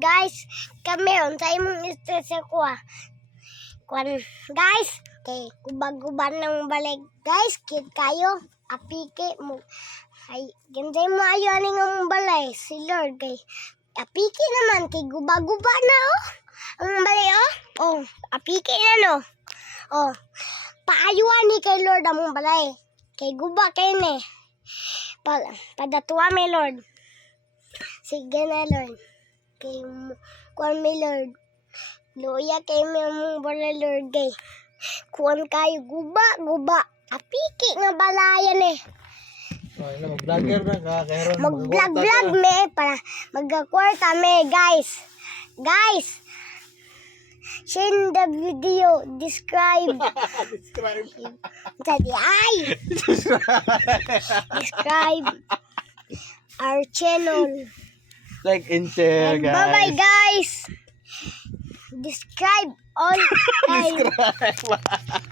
guys, kami sa imong stress ko guys, kay kubag-guban ng balik guys, kid kayo, apike mo. Ay, ganday mo ayo aning ang balay si Lord kay apike naman kay guba-guba na ang balay apike na no. Paayuan ni kay Lord among balay. Kay guba kay ni. Padatuwa mi Lord. Sige na Lord. Kay kuan mi Lord. Luya kay mi among balay Lord kay kuan kayo guba. Apiki nga balayan eh. Ay, na mag-vlogger na kakaroon. Mag-vlog me para magkakwarta me guys. Guys, share the video, describe. Jadi ay. Describe our channel. Like and share, And guys. bye-bye guys. Describe all. Describe.